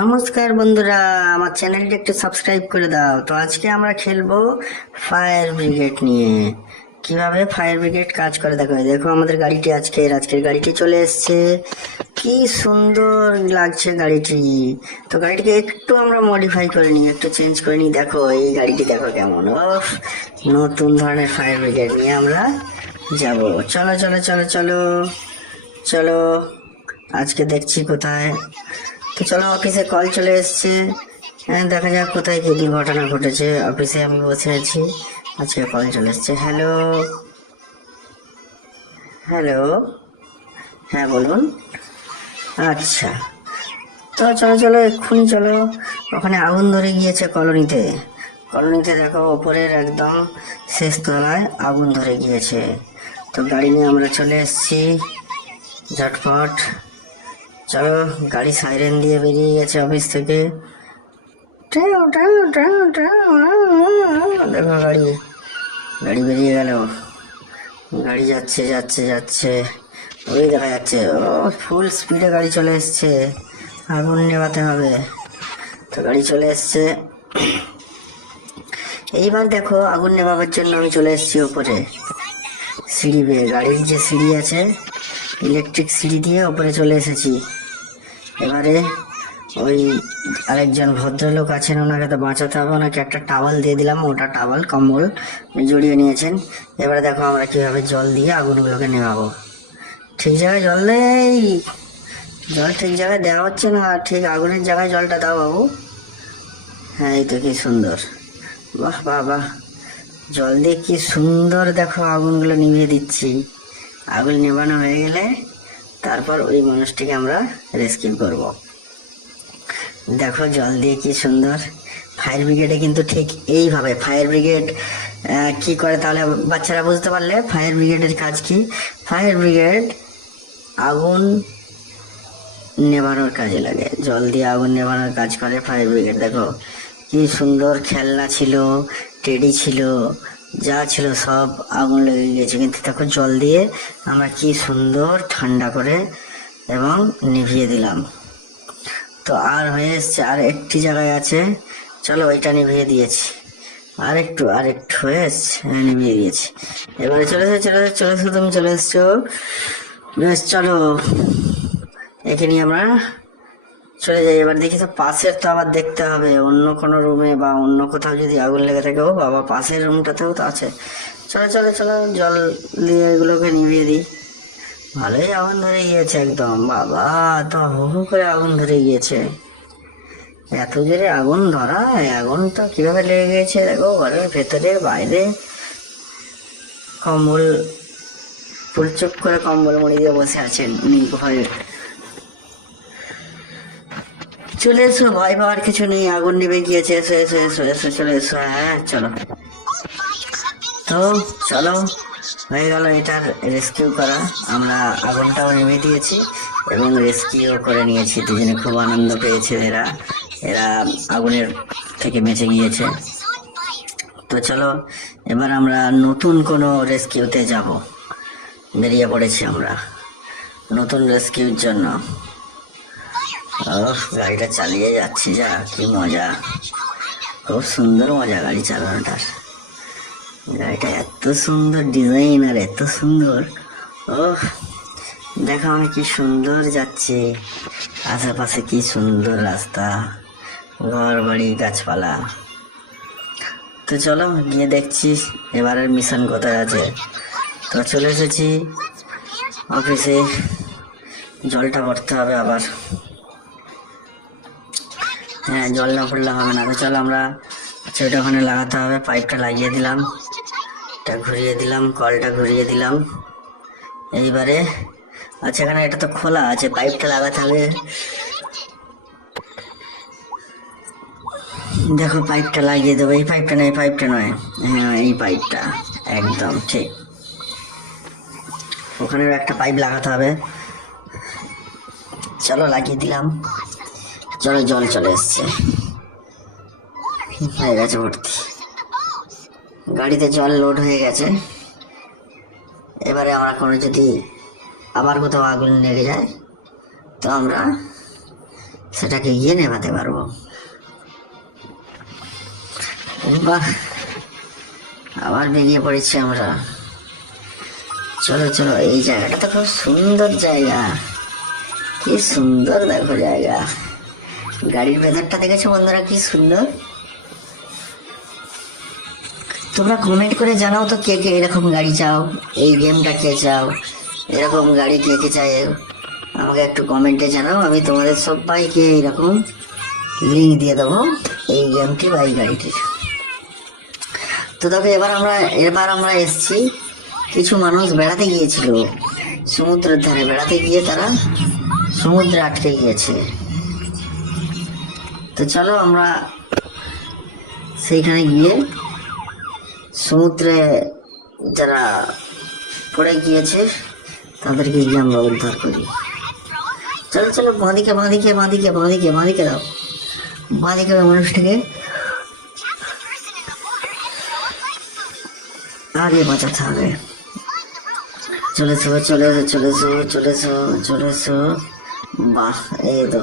নমস্কার বন্ধুরা, আমার চ্যানেলটি একটু সাবস্ক্রাইব করে দাও। তো আজকে আমরা খেলবো ফায়ার ব্রিগেড নিয়ে। কিভাবে ফায়ার ব্রিগেড কাজ করে দেখো। দেখো আমাদের গাড়িটি আজকের গাড়িটি চলে এসেছে। কি সুন্দর লাগছে গাড়িটি। তো গাড়িটিকে একটু আমরা মডিফাই করে নিই, একটু চেঞ্জ করে নিই। দেখো এই গাড়িটি দেখো কেমন। নতুন ধরনের ফায়ার ব্রিগেড নিয়ে আমরা যাব। চলো চলো চলো চলো চলো, আজকে দেখছি কোথায়। তো চলো, অফিসে কল চলে এসছে। হ্যাঁ, দেখা যাক কোথায় কি দুর্ঘটনা ঘটেছে। অফিসে আমি বসে আছি, আজকে কল চলে এসছে। হ্যালো হ্যালো, হ্যাঁ বলুন। আচ্ছা, তো চলো চলো এক্ষুনি চলো। ওখানে আগুন ধরে গিয়েছে কলোনিতে। দেখো ওপরের একদম শেষ তলায় আগুন ধরে গিয়েছে। তো গাড়ি নিয়ে আমরা চলে এসেছি ঝটপট। চলো, গাড়ি সাইরেন দিয়ে বেরিয়ে গেছে অফিস থেকে। দেখো গাড়ি বেরিয়ে গেল। গাড়ি যাচ্ছে যাচ্ছে যাচ্ছে, ওই দেখা যাচ্ছে। ফুল স্পিডে গাড়ি চলে এসছে, আগুন নেভাতে হবে। তো গাড়ি চলে এসছে। এইবার দেখো আগুন নেভাবার জন্য আমি চলে এসেছি ওপরে সিঁড়ি বেয়ে। গাড়ির যে সিঁড়ি আছে, ইলেকট্রিক সিঁড়ি দিয়ে ওপরে চলে এসেছি। এবারে ওই আরেকজন ভদ্রলোক আছেন, ওনাকে তো বাঁচাতে হবে। ওনাকে একটা টাওয়াল দিয়ে দিলাম, ওটা টাওয়াল কম্বল জড়িয়ে নিয়েছেন। এবারে দেখো আমরা কিভাবে জল দিয়ে আগুনগুলোকে নেভাবো। ঠিক জায়গায় জল নেই, জল ঠিক জায়গায় দেওয়া হচ্ছে না। ঠিক আগুনের জায়গায় জলটা দাও বাবু। হ্যাঁ, এই তো কি সুন্দর। বাহ বাহ বাহ, জল দিয়ে কি সুন্দর দেখো আগুনগুলো নিভিয়ে দিচ্ছি। আগুন নেভানো হয়ে গেলে তারপর ওই মানুষটিকে আমরা রেস্কিউ করব। দেখো জল দিয়ে কি সুন্দর। ফায়ার ব্রিগেডে কিন্তু ঠিক এইভাবে ফায়ার ব্রিগেড কি করে, তাহলে বাচ্চারা বুঝতে পারলে ফায়ার ব্রিগেডের কাজ কি। ফায়ার ব্রিগেড আগুন নেভানোর কাজে লাগে, জল দিয়ে আগুন নেভানোর কাজ করে ফায়ার ব্রিগেড। দেখো কি সুন্দর খেলনা ছিল, টেডি ছিল, যা ছিল সব আগুন লেগে গিয়েছে। কিন্তু দেখো জল দিয়ে আমরা কি সুন্দর ঠান্ডা করে এবং নিভিয়ে দিলাম। তো আর হয়ে এসছে, আর একটি জায়গায় আছে। চলো ওইটা নিভিয়ে দিয়েছি। আরেকটু হয়ে এসছে, নিভিয়ে দিয়েছি। এবারে চলে এসো তুমি চলে এসছো। বেশ, চলো একে নিয়ে আমরা চলে যাই। এবার দেখি তো পাশের, তো আবার দেখতে হবে অন্য কোনো রুমে বা অন্য কোথাও যদি আগুন লেগে থাকে। ও বাবা, পাশের রুমটাতেও তো আছে। চলো চলো চলো, জল দিয়ে এগুলোকে নিভিয়ে দিই। ভালোই আগুন ধরে গিয়েছে একদম। বাবা, তো হু হু করে আগুন ধরে গিয়েছে। এত জোরে আগুন ধরা, আগুন তো কিভাবে লেগে গিয়েছে দেখো। ঘরের ভেতরে বাইরে কম্বল, ফুলচুপ করে কম্বল মুড়ি দিয়ে বসে আছেন উনি ভয়ে। চলে এসো, ভয় পাওয়ার কিছু নেই, আগুন নিভে গিয়েছে। এসো এসো এসো এসো, চলে এসো। হ্যাঁ চলো, তো চলো, হয়ে গেল এটার রেস্কিউ করা। আমরা আগুনটাও নেমে দিয়েছি এবং রেস্কিউ করে নিয়েছি। দুজনে খুব আনন্দ পেয়েছে এরা আগুনের থেকে বেঁচে গিয়েছে। তো চলো এবার আমরা নতুন কোনো রেস্কিউতে যাব। বেরিয়ে পড়েছি আমরা নতুন রেস্কিউর জন্য। গাড়িটা চালিয়ে যাচ্ছি, যা কি মজা, খুব সুন্দর মজা গাড়ি চালানোটার। গাড়িটা এত সুন্দর ডিজাইন আর এত সুন্দর। দেখো আমি কি সুন্দর যাচ্ছি, আশেপাশে কি সুন্দর রাস্তা, ঘর বাড়ি গাছপালা। তো চলো গিয়ে দেখছি এবারের মিশন কোথায় আছে। তো চলে এসেছি অফিসে, জলটা ভরতে হবে আবার। হ্যাঁ, জল না ভরলে হবে না। তো চলো আমরা সেটা ওখানে লাগাতে হবে। পাইপটা লাগিয়ে দিলাম, এটা ঘুরিয়ে দিলাম, কলটা ঘুরিয়ে দিলাম। এইবারে আচ্ছা, এখানে এটা তো খোলা আছে, পাইপটা লাগাতে হবে। দেখো পাইপটা লাগিয়ে দেবো। এই পাইপটা নয়, হ্যাঁ এই পাইপটা একদম ঠিক। ওখানেও একটা পাইপ লাগাতে হবে। চলো লাগিয়ে দিলাম। চলো, জল চলে এসছে, হয়ে গেছে ভর্তি। গাড়িতে জল লোড হয়ে গেছে। এবারে আমরা কোনো যদি আবার কোথাও আগুন লেগে যায় তো আমরা সেটাকে গিয়ে নেভাতে পারবো। বাহ, আবার বেরিয়ে পড়েছি আমরা। চলো চলো, এই জায়গাটা তো খুব সুন্দর জায়গা, কি সুন্দর দেখো জায়গা। গাড়ির ভেতরটা দেখেছো বন্ধুরা, কি সুন্দর। তোমরা কমেন্ট করে জানাও তো কে কে এরকম গাড়ি চাও, এই গেমটা কে চাও, এরকম গাড়ি কে কে চাই, আমাকে একটু কমেন্টে জানাও। আমি তোমাদের সবাইকে এরকম লিঙ্ক দিয়ে দেবো এই গেমটি বা এই গাড়িটির। তো তবে এবার আমরা এসছি, কিছু মানুষ বেড়াতে গিয়েছিল সমুদ্রের ধারে, বেড়াতে গিয়ে তারা সমুদ্রে আটকে গিয়েছে। তো চলো আমরা সেইখানে গিয়ে সমুদ্রে যারা পড়ে গিয়েছে তাদেরকে গিয়ে আমরা উদ্ধার করি। চলো চলো, বাঁদিকে বাঁদিকে বাঁদিকে বাঁদিকে বাঁদিকে দাও, বাঁদিকে মানুষটিকে আগে বাঁচাতে হবে। চলেছো চলেছো চলেছো চলেছো চলেছো, বাহ, এই তো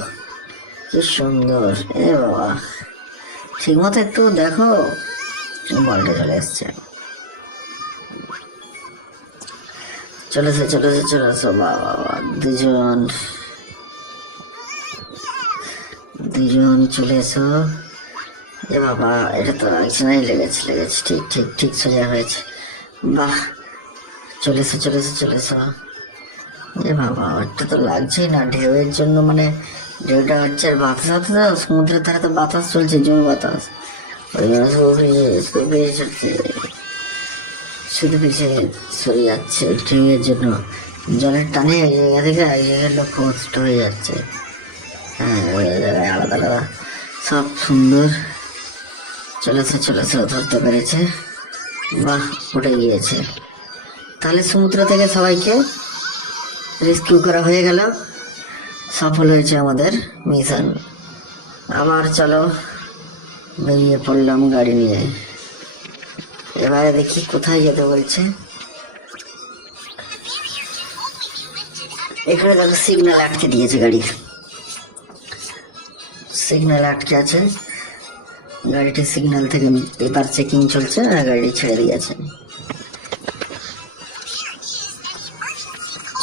কি সুন্দর। এ বাবা, ঠিক মতো একটু দেখো, বলটা চলে এসছে। চলেছো চলেছো চলেছো, বাবা, দুজন চলে এসো। এ বাবা, এটা তো লাগছে না, লেগেছে লেগেছে, ঠিক ঠিক ঠিক সোজা হয়েছে। বাহ, চলেছো চলেছো চলেছো। এ বাবা, এটা তো লাগছেই না, ঢেউয়ের জন্য, মানে ঢেউটা হচ্ছে আর বাতাস হচ্ছে না, সমুদ্রের ধারে তো বাতাস চলছে, জোর বাতাস, ওই জন্য শুধু পিছিয়ে সরে যাচ্ছে ঢেউয়ের জন্য, জলের টানে এক জায়গা থেকে এক জায়গায় লোক কষ্ট হয়ে যাচ্ছে। হ্যাঁ, ওই জায়গায় আলাদা আলাদা সব সুন্দর। চলেছে চলেছে, ধরতে পেরেছে, বাহ, উঠে গিয়েছে। তাহলে সমুদ্র থেকে সবাইকে রেস্কিউ করা হয়ে গেল, সফল হয়েছে আমাদের মিশন। আবার চলো বেরিয়ে পড়লাম গাড়ি নিয়ে। এবারে দেখি কোথায় যেতে বলছে। এখানে দেখো সিগন্যাল আটকে দিয়েছে, গাড়ি সিগন্যাল আটকে আছে, গাড়িটি সিগন্যাল থেকে পেপার চেকিং চলছে আর গাড়ি ছেড়ে দিয়েছে।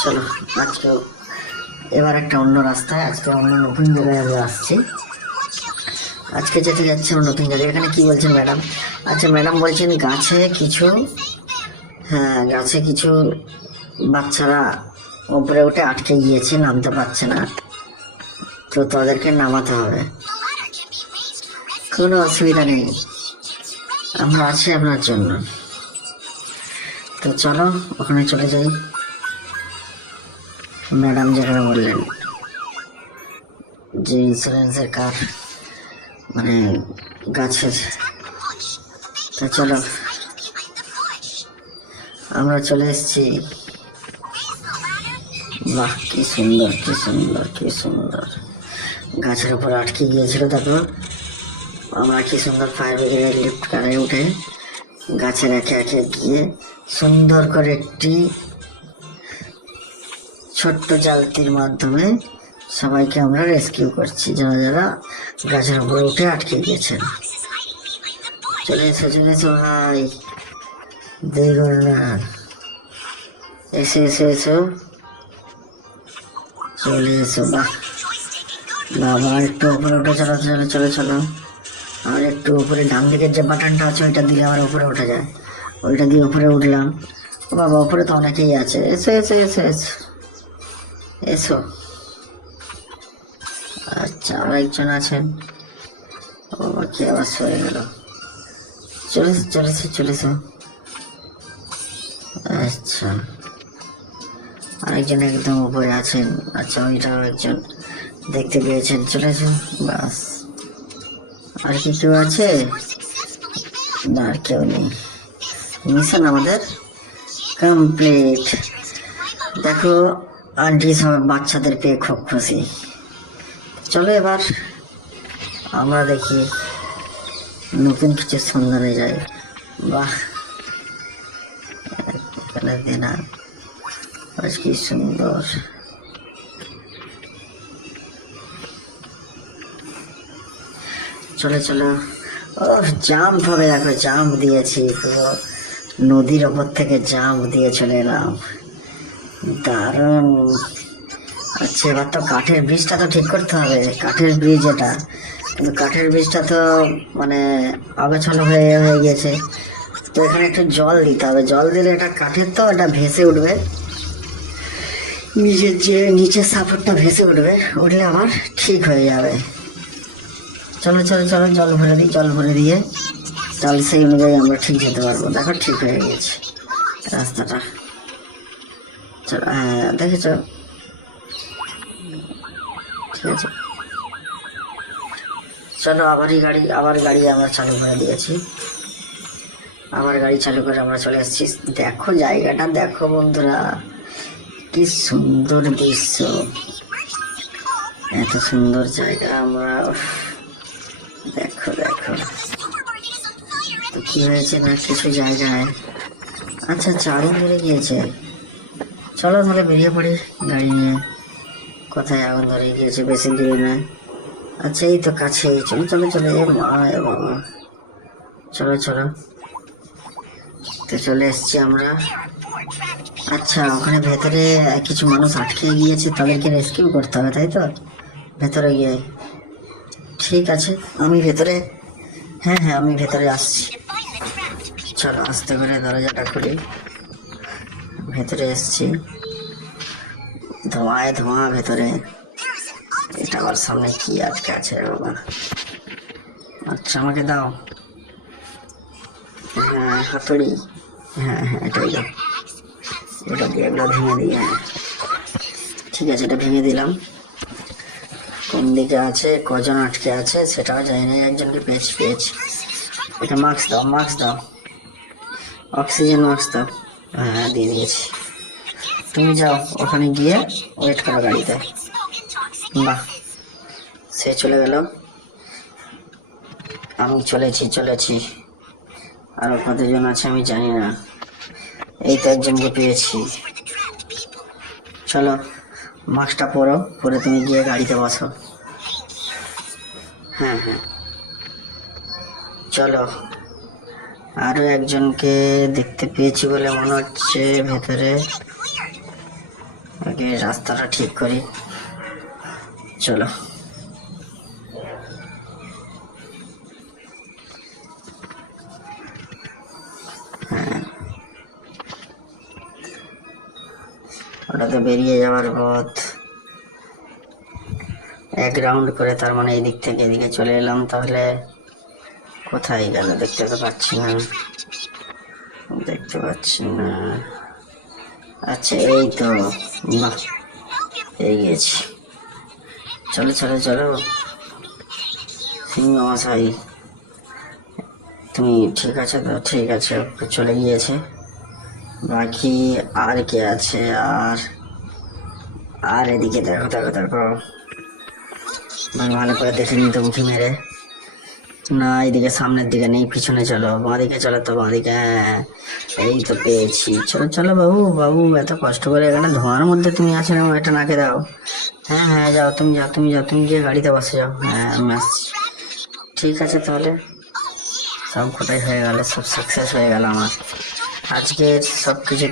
চলো আজকে এবার একটা অন্য রাস্তায়, আজকে অন্য নতুন জায়গায় আমরা আসছি। আজকে যেতে যাচ্ছে নতুন জায়গায়। এখানে কি বলছেন ম্যাডাম? আচ্ছা, ম্যাডাম বলছেন গাছে কিছু, হ্যাঁ, গাছে কিছু বাচ্চারা উপরে উঠে আটকে গিয়েছে, নামতে পারছে না, তো তাদেরকে নামাতে হবে। কোনো অসুবিধা নেই, আমরা আছি আপনার জন্য। তো চলো ওখানে চলে যাই। ম্যাডাম যেখানে বললেন যে ইন্স্যুরেন্সের কার, মানে গাছের, তো চলো আমরা চলে এসেছি। বাহ, কি সুন্দর কি সুন্দর কি সুন্দর, গাছের উপর আটকে গিয়েছিল, তারপর আমরা কি সুন্দর ফায়ার ব্রিগেডের লিফট কারে উঠে গাছের একে একে গিয়ে সুন্দর করে একটি ছোট্ট জালতির মাধ্যমে সবাইকে আমরা রেস্কিউ করছি, যারা যারা গাছের উপরে উঠে আটকে গিয়েছেন। চলে এসো চলে এসো ভাই, দেরি করো না, এসে এসে এসো, চলে এসো। বাহ বাবা, একটু উপরে উঠে চলো চলো চলো চলো, আর একটু উপরে ডান দিকের যে বাটনটা আছে ওইটা দিলে আমার উপরে উঠে যায়, ওইটা দিয়ে উপরে উঠলাম। বাবা, উপরে তো অনেকেই আছে, এসো এসো এসো এসো এসো। আচ্ছা, আর একজন আছেন, বাবা কি আবার হয়ে গেল। চলেছে চলেছে চলেছে। আচ্ছা, আরেকজন একদম উপরে আছেন। আচ্ছা, ওইটাও একজন দেখতে পেয়েছেন, চলেছে। বাস, আর কি কেউ আছে? না, আর কেউ নেই। মিশন আমাদের কমপ্লিট। দেখো আন্টি সব বাচ্চাদের পেয়ে খুব খুশি। চলো এবার আমরা দেখি নতুন কিছু সন্ধানে যাই। বাহ, এখানে দেনা, আজ কি সুন্দর। চলে চলো। ও জাম্প হবে, দেখো জাম্প দিয়েছি পুরো নদীর ওপর থেকে জাম্প দিয়ে চলে এলাম, দারুণ। আচ্ছা এবার তো কাঠের ব্রিজটা তো ঠিক করতে হবে, কাঠের ব্রিজ এটা, কিন্তু কাঠের ব্রিজটা তো মানে অগোছালো হয়ে হয়ে গেছে। তো এখানে একটু জল দিতে হবে, জল দিলে এটা কাঠের তো এটা ভেসে উঠবে, নিচের সাপোর্টটা ভেসে উঠবে, উঠলে আবার ঠিক হয়ে যাবে। চলো চলো চলো, জল ভরে দিই, জল ভরে দিয়ে তাহলে সেই অনুযায়ী আমরা ঠিক যেতে পারবো। দেখো ঠিক হয়ে গেছে রাস্তাটা। চলো, হ্যাঁ দেখেছ, ঠিক আছে। চলো আবার গাড়ি আমরা চালু করে দিয়েছি, আবার গাড়ি চালু করে আমরা চলে এসেছি। দেখো জায়গাটা দেখো বন্ধুরা, কি সুন্দর দৃশ্য, এত সুন্দর জায়গা। আমরা দেখো দেখো তো কি হয়েছে না কিছু জায়গায়, আচ্ছা চারি মেরে গিয়েছে। চলো তাহলে বেরিয়ে পড়ি গাড়ি নিয়ে। কোথায় আগুন ধরে গিয়েছে, বেশি দূরে নয়, আচ্ছা এই তো কাছেই। চলো চলো চলো, এ মা এ বাবা, চলো চলো। তো চলে এসছি আমরা। আচ্ছা ওখানে ভেতরে কিছু মানুষ আটকে গিয়েছে, তাদেরকে রেস্কিউ করতে হবে তাই তো, ভেতরে গিয়ে। ঠিক আছে আমি ভেতরে, হ্যাঁ হ্যাঁ আমি ভেতরে আসছি। চলো আস্তে করে দরজাটা খুলি, ভেতরে এসছি। ধোঁয়ায় ধোঁয়া ভেতরে, এটা আমার সামনে কি আটকে আছে বাবা। আচ্ছা আমাকে দাও, হ্যাঁ হাতুড়ি, হ্যাঁ হ্যাঁ এটাই দাও, এটা দিয়ে এগুলো ভেঙে দিই। হ্যাঁ ঠিক আছে, এটা ভেঙে দিলাম। কোন দিকে আছে, কজন আটকে আছে সেটাও জানি না, একজনকে পেয়েছি পেয়েছি। এটা মাস্ক দাও, মাস্ক দাও, অক্সিজেন মাস্ক দাও, হ্যাঁ দিয়ে দিয়েছি। তুমি যাও ওখানে গিয়ে ওয়েট করো গাড়িতে। বাহ, সে চলে গেল, আমি চলেছি। আরো কতজন আছে আমি জানি না, এই তো একজনকে পেয়েছি। চলো মাস্কটা পরো, পরে তুমি গিয়ে গাড়িতে বসো। হ্যাঁ হ্যাঁ চলো, আরো একজনকে দেখতে পেয়েছি বলে মনে হচ্ছে ভেতরে, আগে রাস্তাটা ঠিক করি। চলো হ্যাঁ, ওটা তো বেরিয়ে যাওয়ার পথ, এক রাউন্ড করে, তার মানে এই দিক থেকে এদিকে চলে এলাম। তাহলে কোথায় গেল দেখতে তো পাচ্ছি না, আচ্ছা এই তো, বাহ এই গেছি। চলো চলো চলো, সিংহ মশাই তুমি ঠিক আছে তো? ঠিক আছে, চলে গিয়েছে। বাকি আর কে আছে? আর এদিকে দেখো দেখো দেখো, ভালো করে দেখে নিতে উঠি মেরে। না এইদিকে সামনের দিকে নেই, পিছনে চলো, বাঁদিকে চলো তো, বাঁদিকে, হ্যাঁ এই তো পেয়েছি। চলো চলো বাবু, এত কষ্ট করে এখানে ধোঁয়ার মধ্যে তুমি আছো না, এটা নাকে দাও। হ্যাঁ হ্যাঁ যাও, তুমি গিয়ে গাড়িতে বসে যাও, হ্যাঁ আমি আসছি। ঠিক আছে তাহলে, সব কোথায় হয়ে গেল, সব সাকসেস হয়ে গেল আমার আজকে সব কিছু।